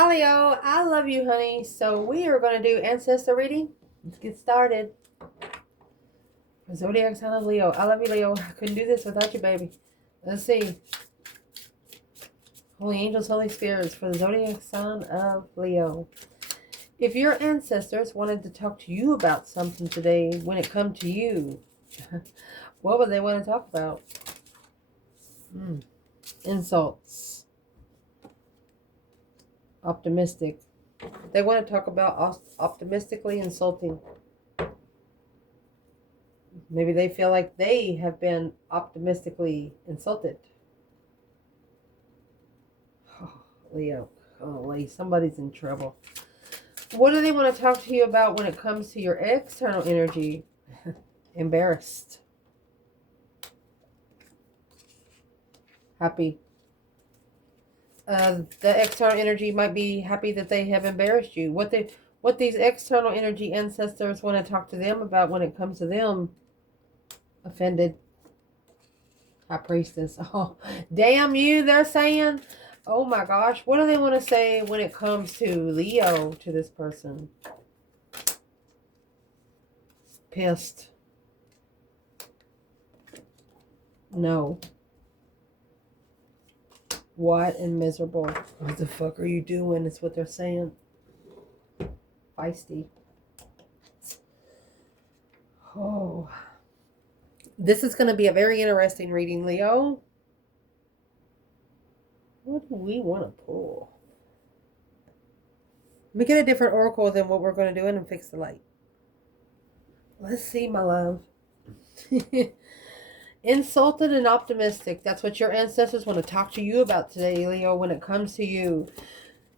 Hi Leo, I love you, honey. So we are going to do ancestor reading. Let's get started. For Zodiac sign of Leo. I love you, Leo. I couldn't do this without you, baby. Let's see. Holy angels, holy spirits for the Zodiac sign of Leo. If your ancestors wanted to talk to you about something today, when it come to you, what would they want to talk about? Insults. Optimistic. They want to talk about optimistically insulting. Maybe they feel like they have been optimistically insulted. Oh, Leo, golly, somebody's in trouble. What do they want to talk to you about when it comes to your external energy? Embarrassed. Happy. The external energy might be happy that they have embarrassed you. What these external energy ancestors want to talk to them about when it comes to them? Offended. High priestess. Oh, damn you, they're saying. Oh my gosh. What do they want to say when it comes to Leo, to this person? Pissed. No. What and miserable. What the fuck are you doing? Is what they're saying. Feisty. Oh. This is going to be a very interesting reading, Leo. What do we want to pull? Let me get a different oracle than what we're going to do and fix the light. Let's see, my love. Insulted and optimistic. That's what your ancestors want to talk to you about today, Leo, when it comes to you.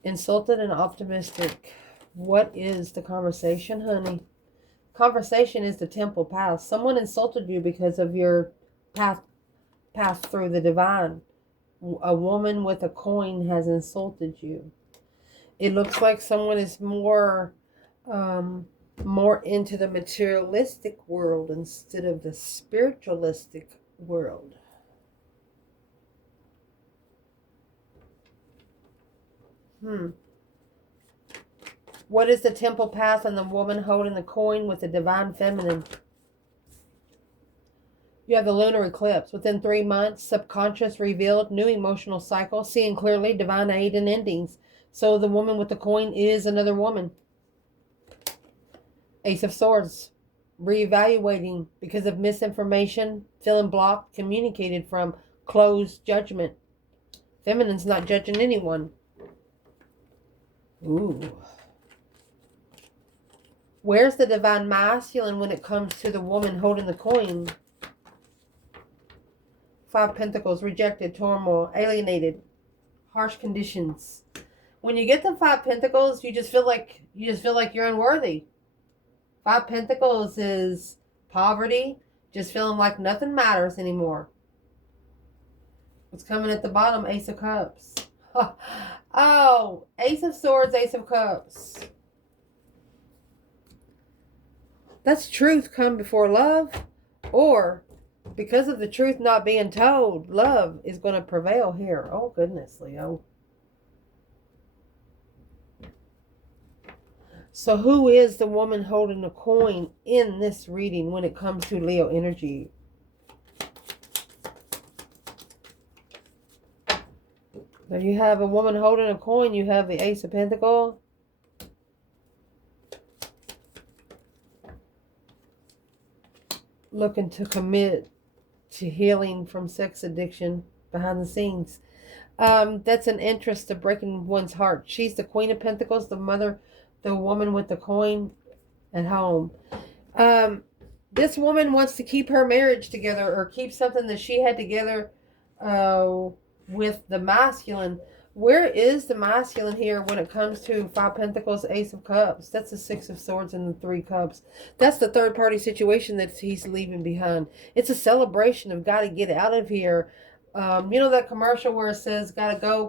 Insulted and optimistic. What is the conversation, honey? Conversation is the temple path. Someone insulted you because of your path through the divine. A woman with a coin has insulted you. It looks like someone is more into the materialistic world instead of the spiritualistic world. What is the temple path and the woman holding the coin with the divine feminine? You have the lunar eclipse. Within 3 months, subconscious revealed, new emotional cycle, seeing clearly, divine aid and endings. So the woman with the coin is another woman. Ace of Swords. Reevaluating because of misinformation, feeling blocked, communicated from, closed judgment. Feminine's not judging anyone. Ooh. Where's the divine masculine when it comes to the woman holding the coin? 5 Pentacles, rejected, turmoil, alienated, harsh conditions. When you get the 5 Pentacles, you just feel like you're unworthy. 5 Pentacles is poverty, just feeling like nothing matters anymore. What's coming at the bottom? Ace of Cups. Oh, Ace of Swords, Ace of Cups. That's truth come before love, or because of the truth not being told, love is going to prevail here. Oh, goodness, Leo. So who is the woman holding the coin in this reading when it comes to Leo energy? So you have a woman holding a coin. You have the Ace of Pentacles. Looking to commit to healing from sex addiction behind the scenes. That's an interest to breaking one's heart. She's the Queen of Pentacles, the mother, the woman with the coin at home. This woman wants to keep her marriage together, or keep something that she had together with the masculine. Where is the masculine here when it comes to 5 Pentacles, Ace of Cups? That's the 6 of Swords and the 3 Cups. That's the third party situation that he's leaving behind. It's a celebration of gotta get out of here. You know that commercial where it says gotta go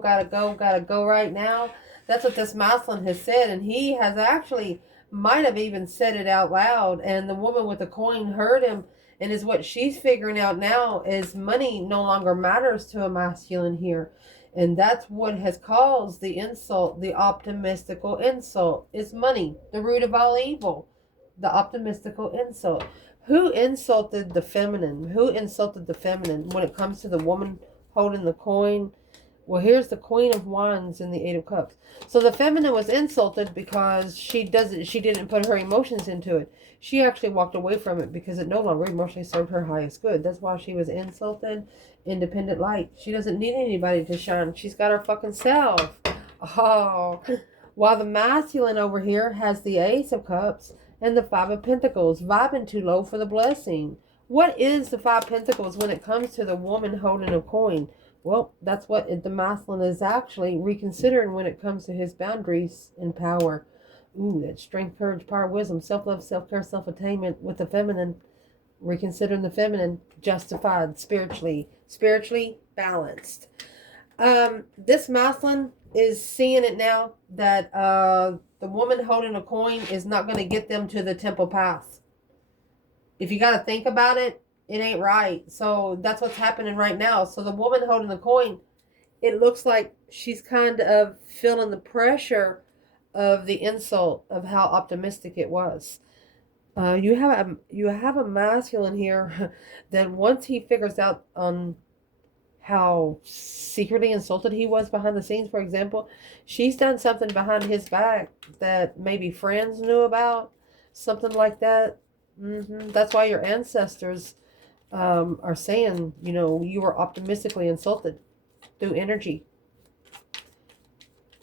right now? That's what this masculine has said, and he has actually might have even said it out loud, and the woman with the coin heard him, and is what she's figuring out now is money no longer matters to a masculine here. And that's what has caused the insult, the optimistical insult. It's money, the root of all evil. The optimistical insult. Who insulted the feminine? Who insulted the feminine when it comes to the woman holding the coin? Well, here's the Queen of Wands and the Eight of Cups. So the feminine was insulted because she didn't put her emotions into it. She actually walked away from it because it no longer emotionally served her highest good. That's why she was insulted. Independent light. She doesn't need anybody to shine. She's got her fucking self. Oh. While the masculine over here has the Ace of Cups and the Five of Pentacles, vibing too low for the blessing. What is the Five of Pentacles when it comes to the woman holding a coin? Well, that's what the masculine is actually reconsidering when it comes to his boundaries and power. Ooh, that strength, courage, power, wisdom, self-love, self-care, self-attainment with the feminine. Reconsidering the feminine, justified, spiritually balanced. This masculine is seeing it now that the woman holding a coin is not going to get them to the temple path. If you got to think about it, it ain't right. So that's what's happening right now. So the woman holding the coin, it looks like she's kind of feeling the pressure of the insult of how optimistic it was. You have a masculine here that once he figures out on how secretly insulted he was behind the scenes, for example, she's done something behind his back that maybe friends knew about, something like that. That's why your ancestors are saying, you know, you were optimistically insulted through energy.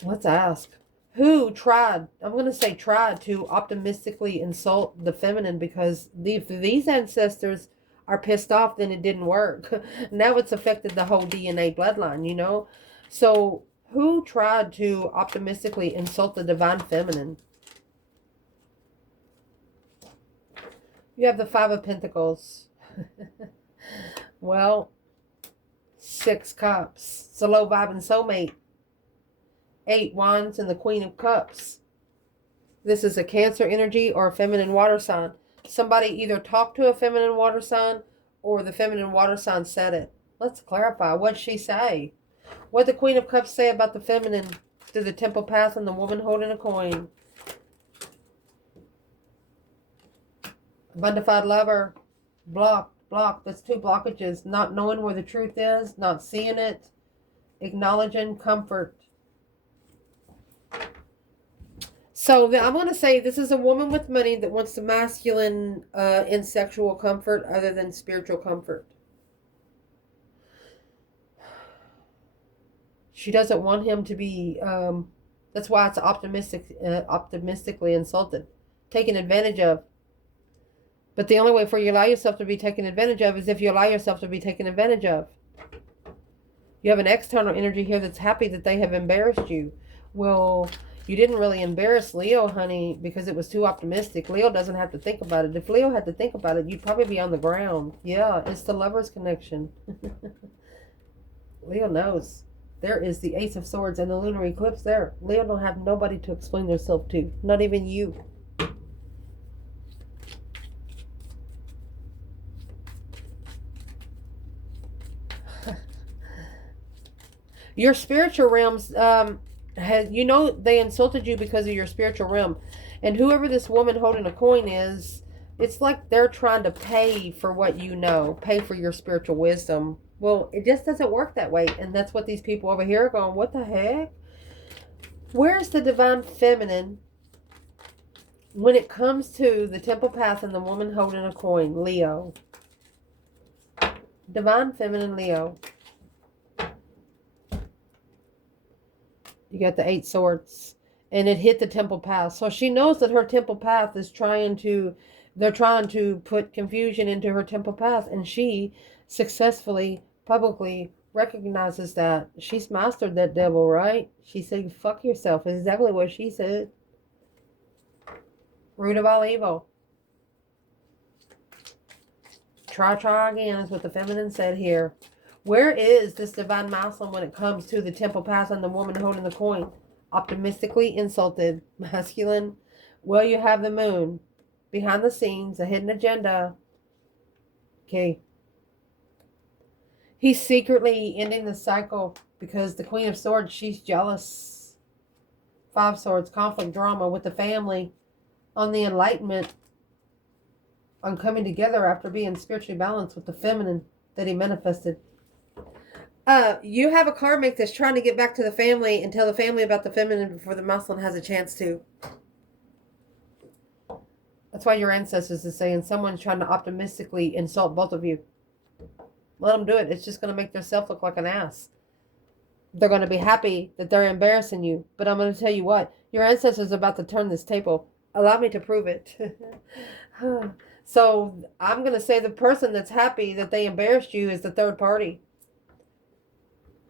Let's ask. Who tried, I'm going to say tried to optimistically insult the feminine, because if these ancestors are pissed off, then it didn't work. Now it's affected the whole DNA bloodline, you know. So who tried to optimistically insult the divine feminine? You have the Five of Pentacles. Well, Six Cups. It's a low vibing soulmate. Eight Wands and the Queen of Cups. This is a Cancer energy or a feminine water sign. Somebody either talked to a feminine water sign or the feminine water sign said it. Let's clarify. What'd she say? What did the Queen of Cups say about the feminine through the temple path and the woman holding a coin? Bundified lover. Blocked. That's two blockages. Not knowing where the truth is. Not seeing it. Acknowledging comfort. So I'm going to say this is a woman with money that wants the masculine in sexual comfort other than spiritual comfort. She doesn't want him to be, that's why it's optimistically insulted, taken advantage of. But the only way for you to allow yourself to be taken advantage of is if you allow yourself to be taken advantage of. You have an external energy here that's happy that they have embarrassed you. Well, you didn't really embarrass Leo, honey, because it was too optimistic. Leo doesn't have to think about it. If Leo had to think about it, you'd probably be on the ground. Yeah, it's the lover's connection. Leo knows. There is the Ace of Swords and the lunar eclipse there. Leo don't have nobody to explain themselves to. Not even you. Your spiritual realms, you know, they insulted you because of your spiritual realm. And whoever this woman holding a coin is, it's like they're trying to pay for what you know, pay for your spiritual wisdom. Well, it just doesn't work that way. And that's what these people over here are going, what the heck? Where's the divine feminine when it comes to the temple path and the woman holding a coin? Leo. Divine feminine Leo. You got the Eight Swords. And it hit the temple path. So she knows that her temple path is they're trying to put confusion into her temple path. And she successfully, publicly recognizes that. She's mastered that devil, right? She said, fuck yourself. Is exactly what she said. Root of all evil. Try again is what the feminine said here. Where is this divine masculine when it comes to the temple path and the woman holding the coin? Optimistically insulted. Masculine. Well, you have the moon. Behind the scenes, a hidden agenda. Okay. He's secretly ending the cycle Because the Queen of Swords, she's jealous. Five Swords, conflict, drama with the family, on the enlightenment, on coming together after being spiritually balanced with the feminine that he manifested. You have a karmic that's trying to get back to the family and tell the family about the feminine before the masculine has a chance to. That's why your ancestors is saying someone's trying to optimistically insult both of you. Let them do it. It's just going to make themselves look like an ass. They're going to be happy that they're embarrassing you. But I'm going to tell you what. Your ancestors are about to turn this table. Allow me to prove it. So I'm going to say the person that's happy that they embarrassed you is the third party.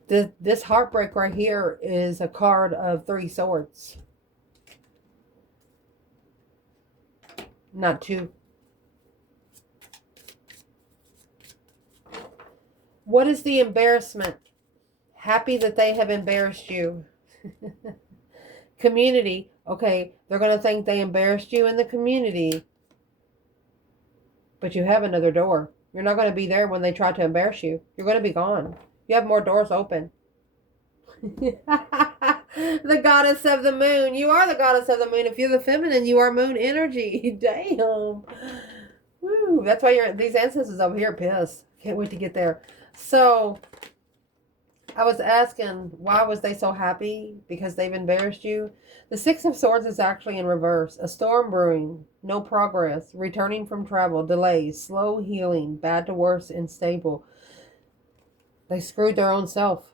This heartbreak right here is a card of 3 swords. Not 2. What is the embarrassment? Happy that they have embarrassed you. Community. Okay, they're going to think they embarrassed you in the community. But you have another door. You're not going to be there when they try to embarrass you. You're going to be gone. You have more doors open. The goddess of the moon. You are the goddess of the moon. If you're the feminine, you are moon energy. Damn. Woo. That's why these ancestors over here are pissed. Can't wait to get there. So, I was asking, why was they so happy? Because they've embarrassed you? The 6 of Swords is actually in reverse. A storm brewing, no progress, returning from travel, delays, slow healing, bad to worse, unstable. They screwed their own self.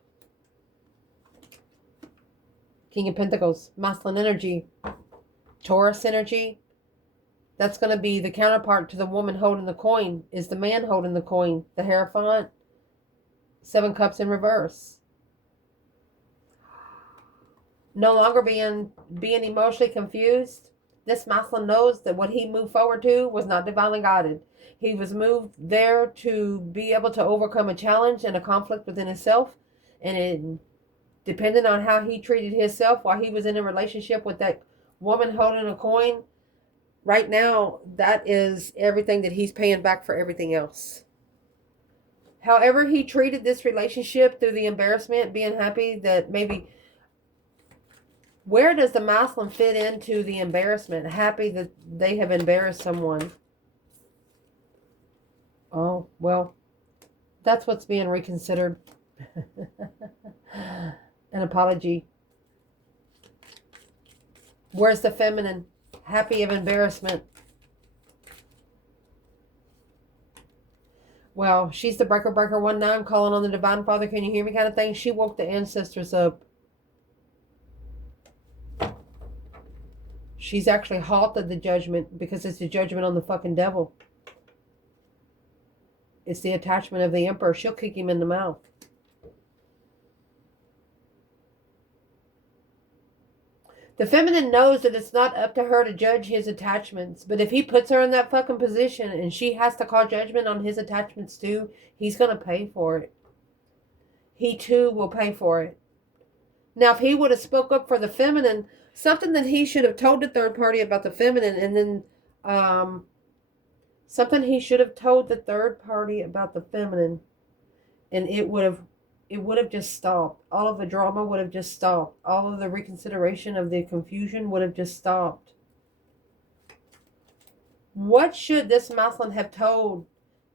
King of Pentacles, masculine energy, Taurus energy. That's going to be the counterpart to the woman holding the coin. Is the man holding the coin? The Hierophant, 7 cups in reverse. No longer being emotionally confused. This masculine knows that what he moved forward to was not divinely guided. He was moved there to be able to overcome a challenge and a conflict within himself. And depending on how he treated himself while he was in a relationship with that woman holding a coin, right now, that is everything that he's paying back for everything else. However he treated this relationship through the embarrassment, being happy that maybe... Where does the masculine fit into the embarrassment? Happy that they have embarrassed someone. Oh, well, that's what's being reconsidered. An apology. Where's the feminine? Happy of embarrassment. Well, she's the breaker 1-9, calling on the Divine Father, can you hear me kind of thing. She woke the ancestors up. She's actually halted the judgment because it's the judgment on the fucking devil. It's the attachment of the emperor. She'll kick him in the mouth. The feminine knows that it's not up to her to judge his attachments. But if he puts her in that fucking position and she has to call judgment on his attachments too, he's going to pay for it. He too will pay for it. Now, if he would have spoke up for the feminine, something that he should have told the third party about the feminine, and then something he should have told the third party about the feminine, and it would have just stopped. All of the drama would have just stopped. All of the reconsideration of the confusion would have just stopped. What should this masculine have told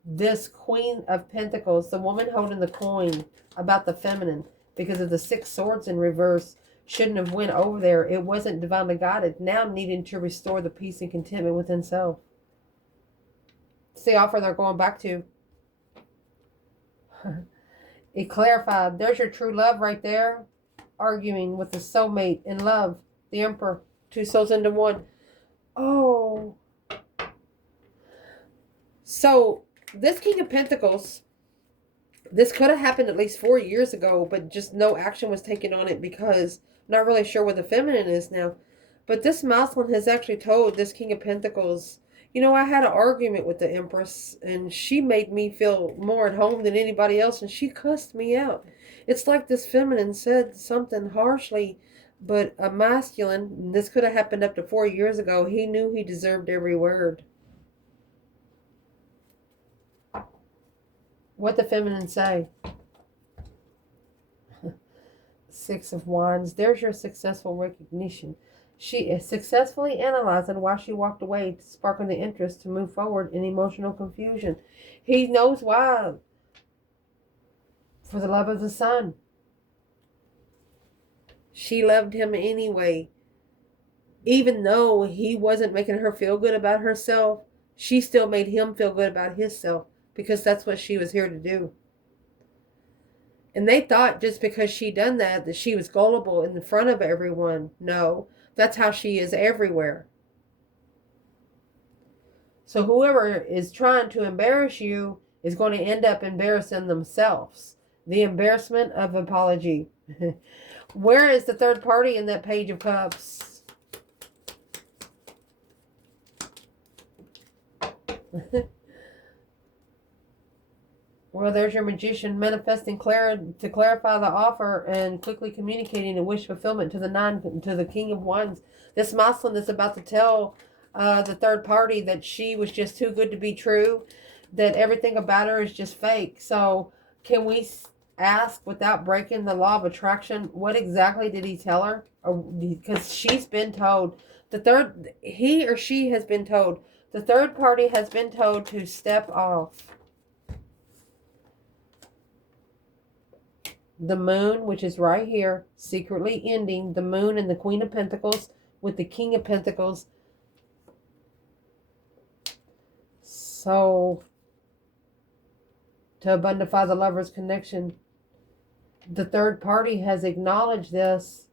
this Queen of Pentacles, the woman holding the coin, about the feminine? Because of the 6 swords in reverse, shouldn't have went over there. It wasn't divinely guided. Now needing to restore the peace and contentment within self. It's the offer they're going back to. It clarified. There's your true love right there. Arguing with the soulmate in love. The Emperor. 2 souls into 1. Oh. So, this King of Pentacles, this could have happened at least 4 years ago, but just no action was taken on it because I'm not really sure where the feminine is now. But this masculine has actually told this King of Pentacles, you know, I had an argument with the Empress and she made me feel more at home than anybody else and she cussed me out. It's like this feminine said something harshly, but a masculine, this could have happened up to 4 years ago, he knew he deserved every word. What the feminine say? Six of Wands. There's your successful recognition. She is successfully analyzing why she walked away, sparking the interest to move forward in emotional confusion. He knows why. For the love of the sun. She loved him anyway. Even though he wasn't making her feel good about herself, she still made him feel good about himself, because that's what she was here to do. And they thought just because she done that she was gullible in the front of everyone. No, that's how she is everywhere. So whoever is trying to embarrass you is going to end up embarrassing themselves. The embarrassment of apology. Where is the third party in that Page of Cups? Well, there's your Magician, manifesting to clarify the offer and quickly communicating a wish fulfillment to the King of Wands. This Moslem is about to tell the third party that she was just too good to be true, that everything about her is just fake. So can we ask, without breaking the law of attraction, what exactly did he tell her? Because she's been told, he or she has been told, the third party has been told to step off. The Moon, which is right here, secretly ending. The Moon and the Queen of Pentacles with the King of Pentacles. So, to abundify the lover's connection, the third party has acknowledged this,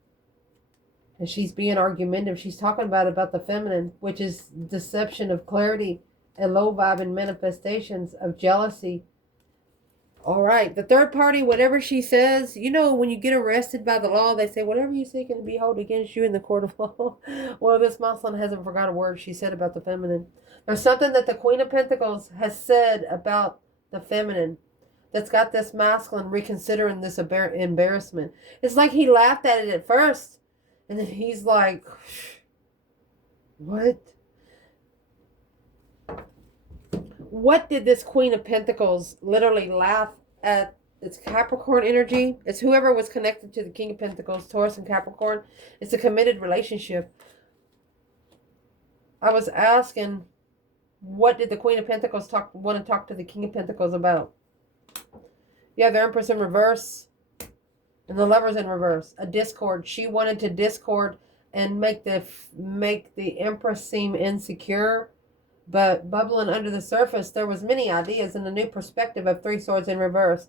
and she's being argumentative. She's talking about the feminine, which is deception of clarity and low vibe and manifestations of jealousy. All right, the third party, whatever she says, you know, when you get arrested by the law, they say, whatever you say can be held against you in the court of law. Well, this Muslim hasn't forgot a word she said about the feminine. There's something that the Queen of Pentacles has said about the feminine that's got this masculine reconsidering this embarrassment. It's like he laughed at it at first, and then he's like, what? What did this Queen of Pentacles literally laugh at? It's Capricorn energy. It's whoever was connected to the King of Pentacles, Taurus and Capricorn. It's a committed relationship. I was asking, what did the Queen of Pentacles want to talk to the King of Pentacles about? Yeah, the Empress in reverse and the Lovers in reverse. A discord. She wanted to discord and make the Empress seem insecure. But bubbling under the surface, there was many ideas and a new perspective of Three Swords in reverse.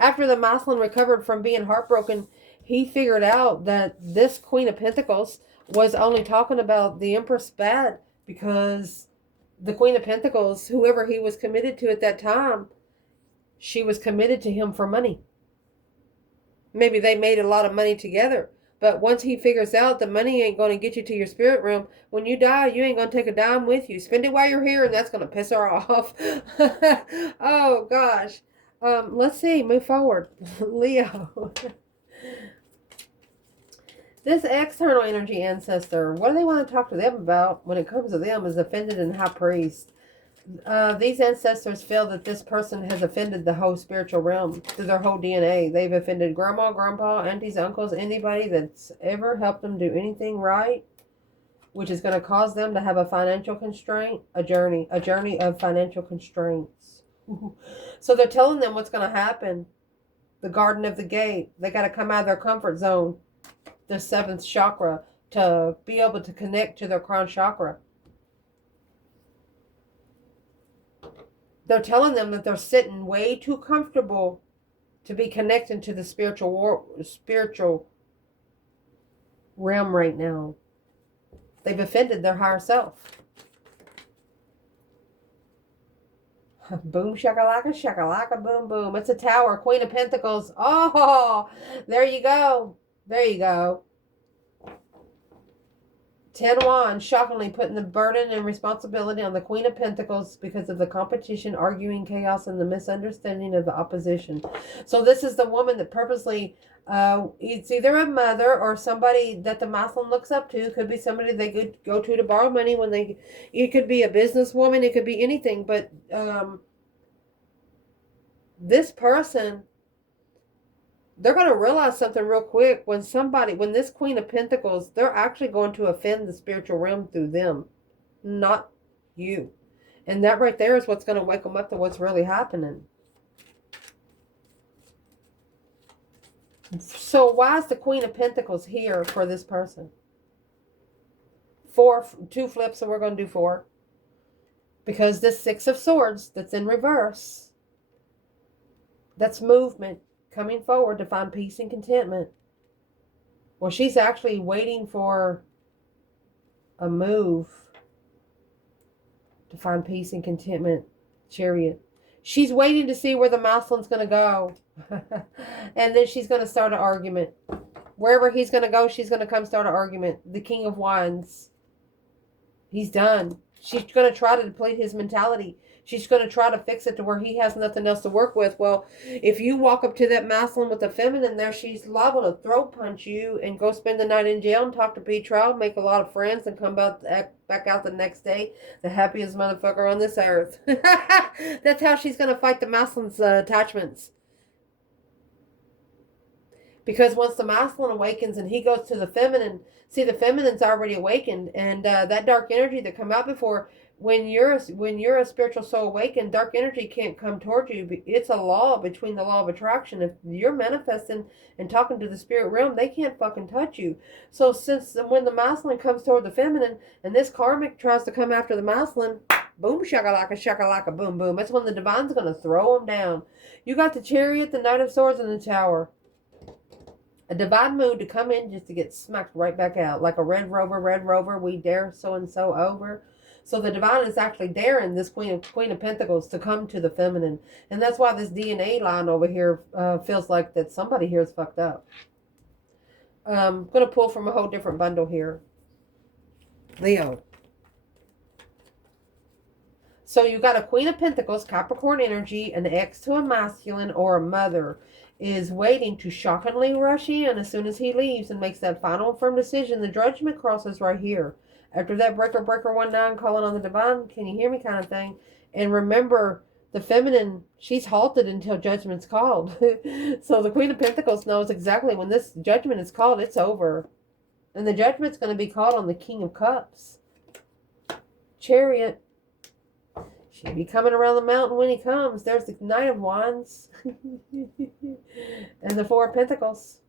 After the Moslem recovered from being heartbroken, he figured out that this Queen of Pentacles was only talking about the Empress bad because the Queen of Pentacles, whoever he was committed to at that time, she was committed to him for money. Maybe they made a lot of money together. But once he figures out the money ain't going to get you to your spirit realm, when you die, you ain't going to take a dime with you. Spend it while you're here, and that's going to piss her off. Oh, gosh. Let's see. Move forward. Leo. This external energy ancestor, what do they want to talk to them about when it comes to them is offended and high priest. These ancestors feel that this person has offended the whole spiritual realm through their whole DNA. They've offended grandma, grandpa, aunties, uncles, anybody that's ever helped them do anything right, which is going to cause them to have a financial constraint, a journey of financial constraints. So they're telling them what's going to happen. The Garden of the Gate. They got to come out of their comfort zone, the seventh chakra, to be able to connect to their crown chakra. They're telling them that they're sitting way too comfortable to be connecting to the spiritual realm right now. They've offended their higher self. Boom, shakalaka, boom, boom. It's a tower. Queen of Pentacles. Oh, there you go. There you go. 10 Wands, shockingly putting the burden and responsibility on the Queen of Pentacles because of the competition, arguing, chaos, and the misunderstanding of the opposition. So this is the woman that purposely, it's either a mother or somebody that the Muslim looks up to. Could be somebody they could go to borrow money it could be a businesswoman, it could be anything. But this person they're going to realize something real quick when this Queen of Pentacles, they're actually going to offend the spiritual realm through them, not you. And that right there is what's going to wake them up to what's really happening. So why is the Queen of Pentacles here for this person? 2 flips, and we're going to do 4. Because this 6 of Swords that's in reverse, that's movement, coming forward to find peace and contentment. Well, she's actually waiting for a move to find peace and contentment. Chariot. She's waiting to see where the masculine's going to go. And then she's going to start an argument. Wherever he's going to go, she's going to come start an argument. The King of Wands. He's done. She's going to try to deplete his mentality. She's going to try to fix it to where he has nothing else to work with. Well, if you walk up to that masculine with the feminine there, she's liable to throat punch you and go spend the night in jail and talk to P-Trial, make a lot of friends, and come back out the next day the happiest motherfucker on this earth. That's how she's going to fight the masculine's attachments. Because once the masculine awakens and he goes to the feminine, see, the feminine's already awakened, and that dark energy that come out before, when you're a spiritual soul awakened, dark energy can't come toward you. It's a law between the law of attraction. If you're manifesting and talking to the spirit realm, they can't fucking touch you. So when the masculine comes toward the feminine, and this karmic tries to come after the masculine, boom shakalaka, boom boom. That's when the divine's going to throw them down. You got the Chariot, the Knight of Swords, and the Tower. A divine mood to come in just to get smacked right back out. Like a red rover, we dare so-and-so over. So the divine is actually daring this Queen of Pentacles to come to the feminine. And that's why this DNA line over here feels like that somebody here is fucked up. I'm going to pull from a whole different bundle here. Leo. So you got a Queen of Pentacles, Capricorn energy, an ex to a masculine or a mother is waiting to shockingly rush in as soon as he leaves and makes that final firm decision. The judgment crosses right here. After that breaker 19 calling on the divine, can you hear me kind of thing. And remember, the feminine, she's halted until judgment's called. So the Queen of Pentacles knows exactly when this judgment is called, it's over. And the judgment's going to be called on the King of Cups. Chariot. She'll be coming around the mountain when he comes. There's the Knight of Wands. And the 4 of Pentacles.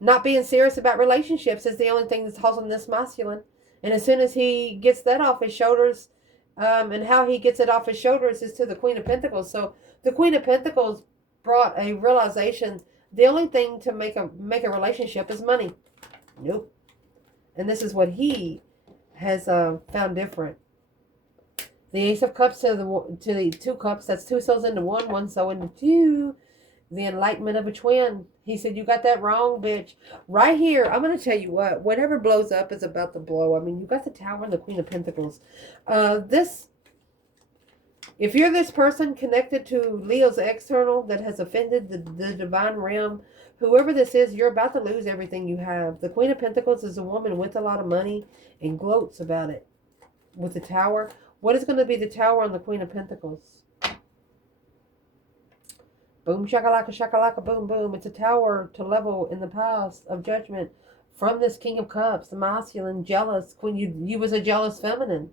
Not being serious about relationships is the only thing that's holding this masculine. And as soon as he gets that off his shoulders, and how he gets it off his shoulders is to the Queen of Pentacles. So the Queen of Pentacles brought a realization. The only thing to make a relationship is money. Nope. And this is what he has found different. The Ace of Cups to the 2 cups. That's 2 souls into 1, 1 soul into 2. The enlightenment of a twin. He said, you got that wrong, bitch. Right here, I'm going to tell you what. Whatever blows up is about to blow. I mean, you got the Tower and the Queen of Pentacles. If you're this person connected to Leo's external that has offended the divine realm, whoever this is, you're about to lose everything you have. The Queen of Pentacles is a woman with a lot of money and gloats about it. With the Tower. What is going to be the Tower on the Queen of Pentacles? Boom, shakalaka, boom, boom. It's a tower to level in the past of judgment from this King of Cups, the masculine, jealous. When you was a jealous feminine.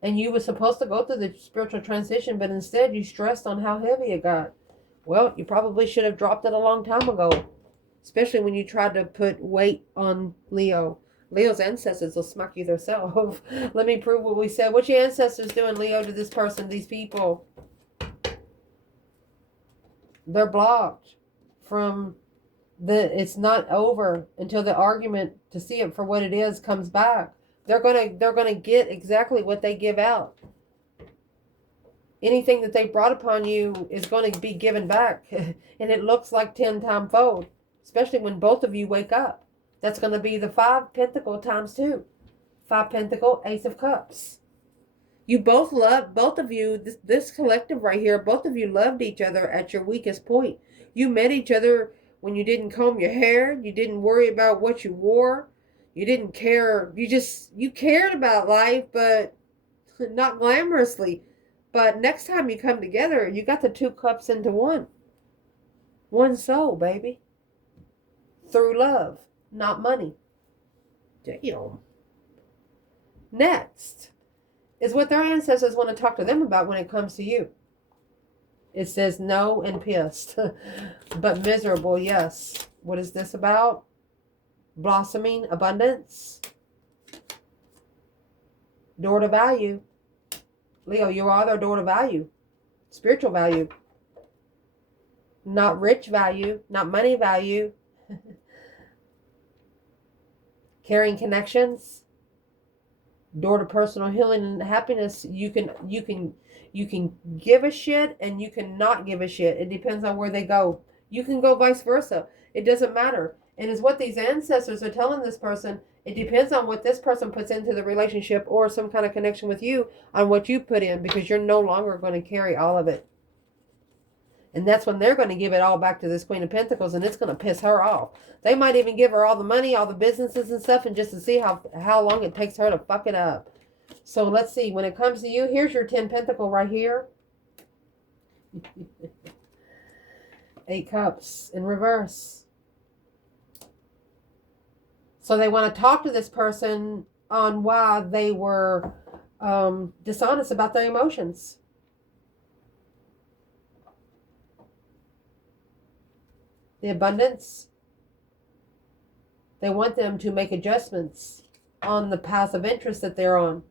And you were supposed to go through the spiritual transition, but instead you stressed on how heavy it got. Well, you probably should have dropped it a long time ago. Especially when you tried to put weight on Leo. Leo's ancestors will smack you themselves. Let me prove what we said. What your ancestors doing, Leo, to this person, these people? They're blocked from it's not over until the argument to see it for what it is comes back. They're gonna get exactly what they give out. Anything that they brought upon you is going to be given back. And it looks like 10-time fold. Especially when both of you wake up. That's going to be the 5 Pentacle times 2. 5 Pentacle, Ace of Cups. You both of you, this collective right here, both of you loved each other at your weakest point. You met each other when you didn't comb your hair. You didn't worry about what you wore. You didn't care. You cared about life, but not glamorously. But next time you come together, you got the 2 cups into 1. One soul, baby. Through love, not money. Damn. Next is what their ancestors want to talk to them about when it comes to you. It says no and pissed, but miserable, yes. What is this about? Blossoming, abundance. Door to value. Leo, you are their door to value. Spiritual value. Not rich value, not money value. Carrying connections. Door to personal healing and happiness. You can give a shit and you can not give a shit. It depends on where they go. You can go vice versa. It doesn't matter. And it's what these ancestors are telling this person. It depends on what this person puts into the relationship or some kind of connection with you on what you put in, because you're no longer going to carry all of it. And that's when they're going to give it all back to this Queen of Pentacles, and it's going to piss her off. They might even give her all the money, all the businesses and stuff, and just to see how long it takes her to fuck it up. So let's see. When it comes to you, here's your 10 Pentacle right here. 8 Cups in reverse. So they want to talk to this person on why they were dishonest about their emotions. The abundance. They want them to make adjustments on the path of interest that they're on.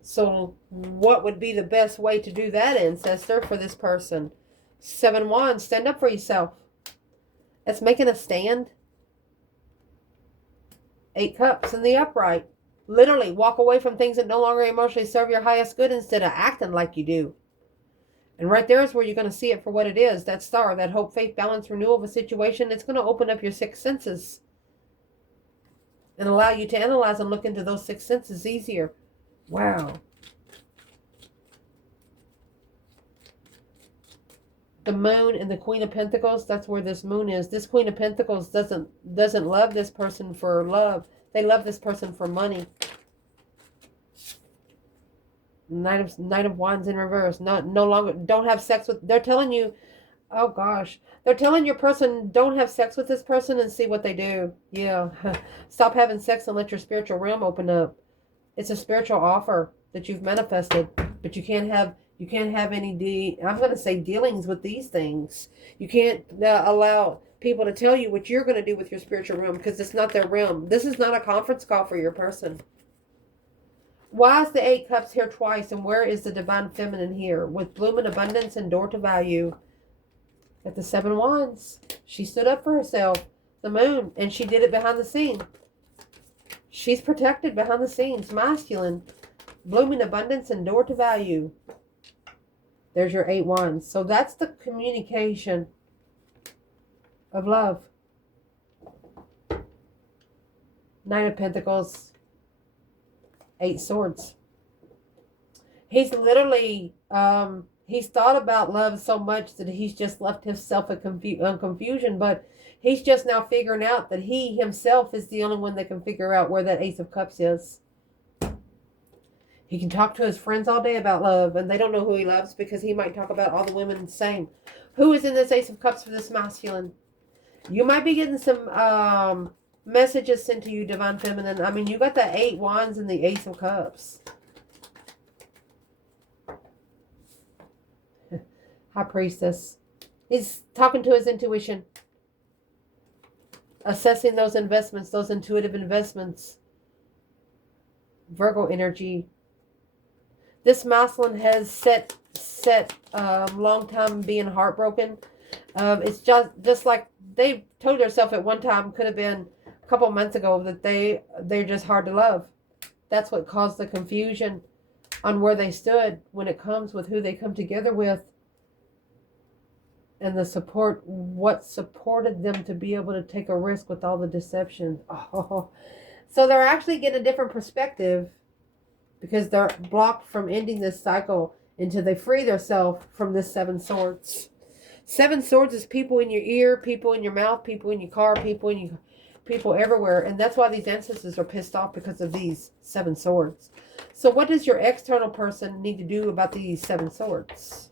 So what would be the best way to do that, ancestor, for this person? 7 Wands, stand up for yourself. That's making a stand. 8 Cups in the upright. Literally walk away from things that no longer emotionally serve your highest good instead of acting like you do. And right there is where you're going to see it for what it is. That star, that hope, faith, balance, renewal of a situation. It's going to open up your 6 senses and allow you to analyze and look into those 6 senses easier. Wow. The moon and the Queen of Pentacles, that's where this moon is. This Queen of Pentacles doesn't love this person for love. They love this person for money. Knight of Wands in reverse. No longer, don't have sex with, they're telling you, oh gosh, they're telling your person, don't have sex with this person and see what they do. Yeah. Stop having sex and let your spiritual realm open up. It's a spiritual offer that you've manifested, but you can't have any I'm going to say dealings with these things. You can't allow people to tell you what you're going to do with your spiritual realm, because it's not their realm. This is not a conference call for your person. Why is the 8 Cups here twice, and where is the Divine Feminine here? With bloom and abundance and door to value. At the 7 Wands. She stood up for herself. The moon. And she did it behind the scene. She's protected behind the scenes. Masculine. Blooming abundance and door to value. There's your 8 Wands. So that's the communication of love. Knight of Pentacles. 8 Swords. He's literally, he's thought about love so much that he's just left himself in confusion, but he's just now figuring out that he himself is the only one that can figure out where that Ace of Cups is. He can talk to his friends all day about love, and they don't know who he loves because he might talk about all the women the same. Who is in this Ace of Cups for this masculine? You might be getting some messages sent to you, Divine Feminine. I mean, you got the 8 Wands and the Ace of Cups. High Priestess. He's talking to his intuition. Assessing those investments, those intuitive investments. Virgo energy. This masculine has set long time being heartbroken. It's just like they told themselves at one time, could have been a couple months ago, that they're just hard to love. That's what caused the confusion on where they stood when it comes with who they come together with. And the support, what supported them to be able to take a risk with all the deception. Oh. So they're actually getting a different perspective because they're blocked from ending this cycle until they free themselves from this 7 Swords. 7 Swords is people in your ear, people in your mouth, people in your car, people everywhere. And that's why these ancestors are pissed off, because of these 7 Swords. So what does your external person need to do about these 7 Swords?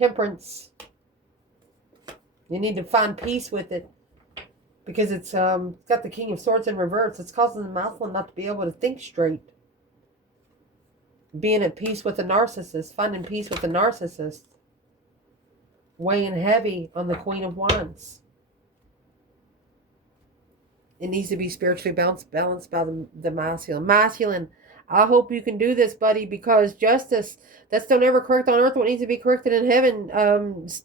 Temperance. You need to find peace with it. Because it's got the King of Swords in reverse. It's causing the masculine not to be able to think straight. Being at peace with the narcissist. Finding peace with the narcissist. Weighing heavy on the Queen of Wands. It needs to be spiritually balanced by the masculine. Masculine, I hope you can do this, buddy, because justice, that's don't ever correct on earth what needs to be corrected in heaven.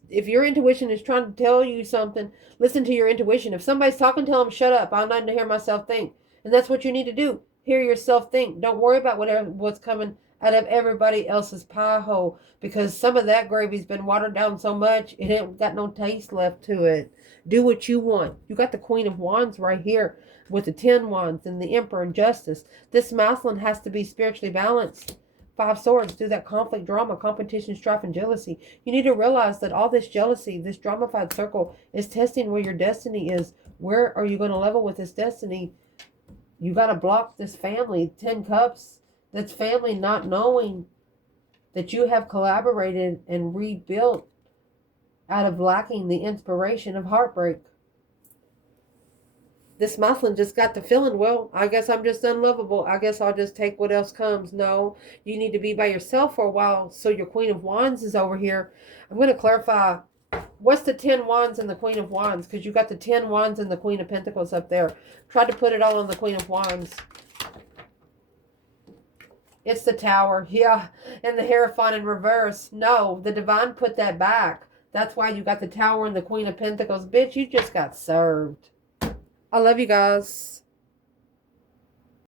If your intuition is trying to tell you something, listen to your intuition. If somebody's talking, tell them, shut up. I'm not to hear myself think. And that's what you need to do. Hear yourself think. Don't worry about what's coming out of everybody else's pie hole, because some of that gravy's been watered down so much, it ain't got no taste left to it. Do what you want. You got the Queen of Wands right here with the 10 Wands and the Emperor and Justice. This masculine has to be spiritually balanced. 5 Swords, do that conflict, drama, competition, strife, and jealousy. You need to realize that all this jealousy, this dramified circle, is testing where your destiny is. Where are you going to level with this destiny? You got to block this family. 10 Cups, that's family not knowing that you have collaborated and rebuilt out of lacking the inspiration of heartbreak. This masculine just got the feeling, well, I guess I'm just unlovable. I guess I'll just take what else comes. No, you need to be by yourself for a while. So your Queen of Wands is over here. I'm going to clarify, what's the 10 Wands and the Queen of Wands? Because you got the 10 Wands and the Queen of Pentacles up there. Tried to put it all on the Queen of Wands. It's the Tower. Yeah, and the Hierophant in reverse. No, the Divine put that back. That's why you got the Tower and the Queen of Pentacles. Bitch, you just got served. I love you guys.